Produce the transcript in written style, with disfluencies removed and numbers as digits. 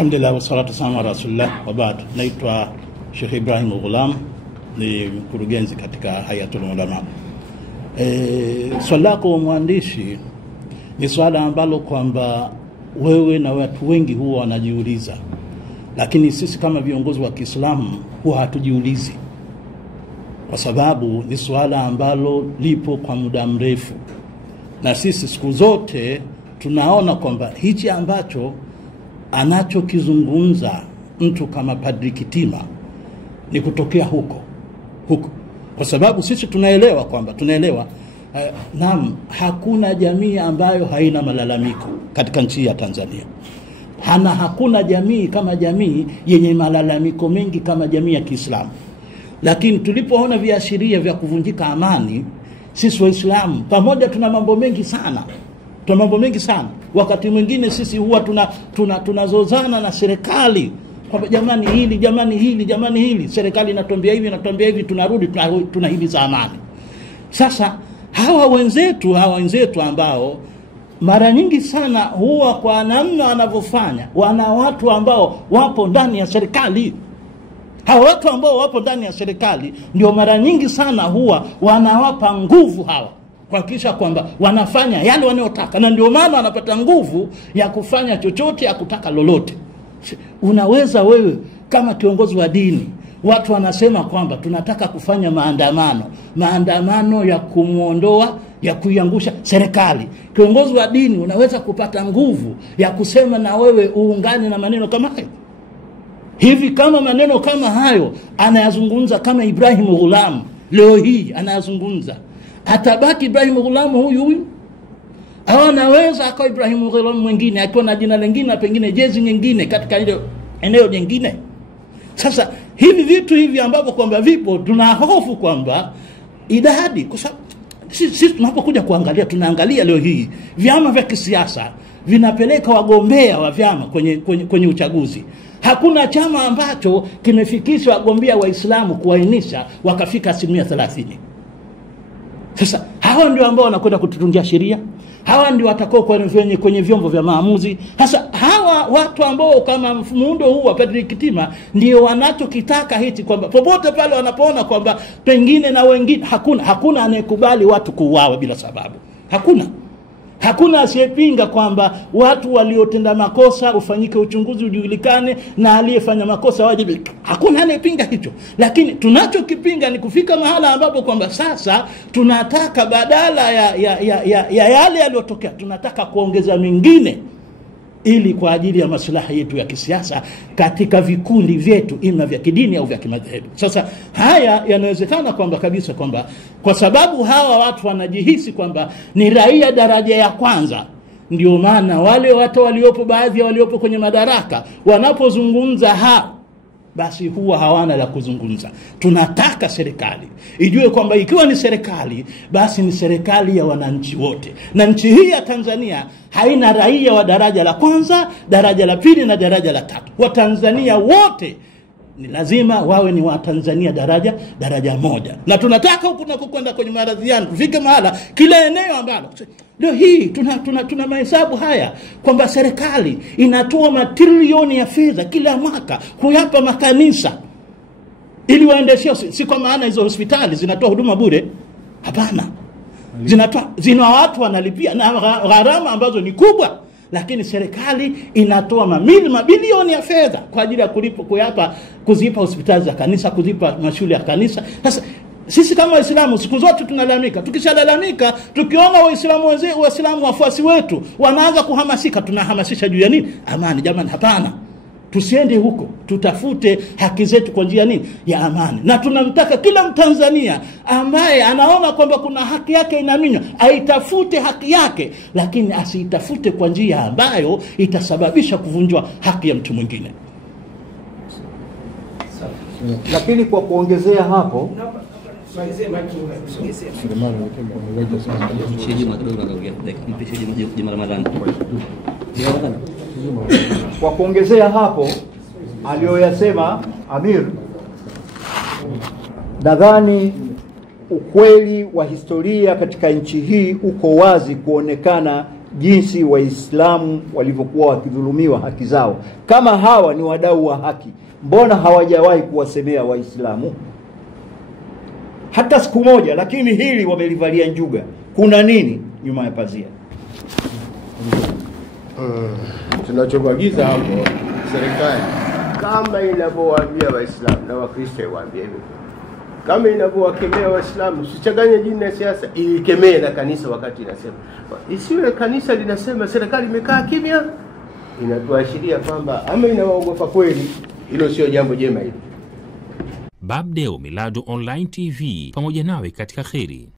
Alhamdulillah wassalatu wassalamu ala rasulillah wa ba'd. Naitwa Sheikh Ibrahim Ghulam, ni mkurugenzi katika Hayatul Ulama. Swali lako mwandishi ni swala ambalo kwamba wewe na watu wengi huwa wanajiuliza, lakini sisi kama viongozi wa Kiislamu huwa hatujiulizi, kwa sababu ni swala ambalo lipo kwa muda mrefu, na sisi siku zote tunaona kwamba hichi ambacho anachokizungumza mtu kama Padri Kitima ni kutokea huko, kwa sababu sisi tunaelewa kwamba naam, hakuna jamii ambayo haina malalamiko katika nchi ya Tanzania. Hakuna jamii kama jamii yenye malalamiko mengi kama jamii ya Kiislamu. Lakini tulipoona viashiria vya kuvunjika amani, sisi Waislamu pamoja tuna mambo mengi sana. Wakati mwingine sisi huwa tunazozana na serikali kwamba jamani hili, serikali inatuambia hivi, tunarudi tunahimiza amani. Sasa hawa wenzetu ambao mara nyingi sana huwa kwa namna wanavyofanya, wana watu ambao wapo ndani ya serikali. Hawa watu ambao wapo ndani ya serikali ndio mara nyingi sana huwa wanawapa nguvu hawa kuhakikisha kwamba wanafanya yale wanayotaka, na ndio maana wanapata nguvu ya kufanya chochote, ya kutaka lolote. Unaweza wewe kama kiongozi wa dini, watu wanasema kwamba tunataka kufanya maandamano ya kumuondoa, ya kuiangusha serikali. Kiongozi wa dini unaweza kupata nguvu ya kusema na wewe uungane na maneno kama hayo. Hivi kama maneno kama hayo anayazungumza kama Ibrahim Ghulam leo hii anayazungumza, atabaki Ibrahim Ghulam huyu? Au anaweza akawa Ibrahim Ghulam mwingine akiwa na jina lingine na pengine jezi nyingine katika eneo jingine? Sasa hivi vitu hivi ambavyo kwamba vipo, tunahofu kwamba idadi, kwa sababu sisi tunapokuja kuangalia, tunaangalia leo hii vyama vya kisiasa vinapeleka wagombea wa vyama kwenye uchaguzi. Hakuna chama ambacho kimefikisha wagombea Waislamu kuainisha wakafika 30%. Sasa hawa ndio ambao wanakwenda kututungia sheria, hawa ndio watakao kwenye vyombo vya maamuzi. Sasa hawa watu ambao kama muundo huu wa Padri Kitima ndio wanachokitaka hichi, kwamba popote pale wanapoona kwamba pengine na wengine, hakuna anayekubali watu kuuawa bila sababu. Hakuna asiyepinga kwamba watu waliotenda makosa ufanyike uchunguzi, ujulikane, na aliyefanya makosa wajibike. Hakuna anayepinga hicho. Lakini tunachokipinga ni kufika mahala ambapo kwamba sasa tunataka badala ya yale yaliyotokea, tunataka kuongeza mengine ili kwa ajili ya maslahi yetu ya kisiasa katika vikundi vyetu, ima vya kidini au vya kimadhehebu. Sasa haya yanawezekana kwamba kabisa kwamba kwa sababu hawa watu wanajihisi kwamba ni raia daraja ya kwanza, ndio maana wale watu baadhi ya waliopo kwenye madaraka wanapozungumza basi huwa hawana la kuzungumza. Tunataka serikali ijue kwamba ikiwa ni serikali, basi ni serikali ya wananchi wote. Na nchi hii ya Tanzania haina raia wa daraja la kwanza, daraja la pili na daraja la tatu. Watanzania wote ni lazima wawe ni Watanzania daraja moja. Na tunataka huku kwenda kwenye maradhiano, tufike mahala kila eneo ambalo leo hii tuna mahesabu haya kwamba serikali inatoa matrilioni ya fedha kila mwaka kuyapa makanisa ili waendeshe. Si kwa maana hizo hospitali zinatoa huduma bure, hapana. Zina watu wanalipia na gharama ambazo ni kubwa, lakini serikali inatoa mabilioni ya fedha kwa ajili ya kuzipa hospitali za kanisa, kuzipa mashule ya kanisa. Sasa sisi kama Waislamu siku zote tunalalamika. Tukishalalamika, tukiona Waislamu wafuasi wetu wanaanza kuhamasika, tunahamasisha juu ya nini? Amani. Jamani, hapana. Tusiende huko, tutafute haki zetu kwa njia nini? Ya amani. Na tunamtaka kila Mtanzania ambaye anaona kwamba kuna haki yake inaminywa, aitafute haki yake, lakini asiitafute kwa njia ambayo itasababisha kuvunjwa haki ya mtu mwingine. Lakini kwa kuongezea hapo, aliyoyasema Amir, nadhani ukweli wa historia katika nchi hii uko wazi kuonekana jinsi Waislamu walivyokuwa wakidhulumiwa haki zao. Kama hawa ni wadau wa haki, mbona hawajawahi kuwasemea Waislamu hata siku moja? Lakini hili wamelivalia njuga. Kuna nini nyuma ya pazia? Tunachobagiza hapo, serikali kama inavyowaambia Waislamu na Wakristo waambie hivyo. Kama inavyowakemea Waislamu, usichanganye dini na siasa, ikemee na kanisa wakati inasema. Isiwe kanisa linasema serikali imekaa kimya, inatuashiria kwamba ama inawaogopa kweli. Hilo sio jambo jema hili. Babdeo Miladu Online TV, pamoja nawe katika kheri.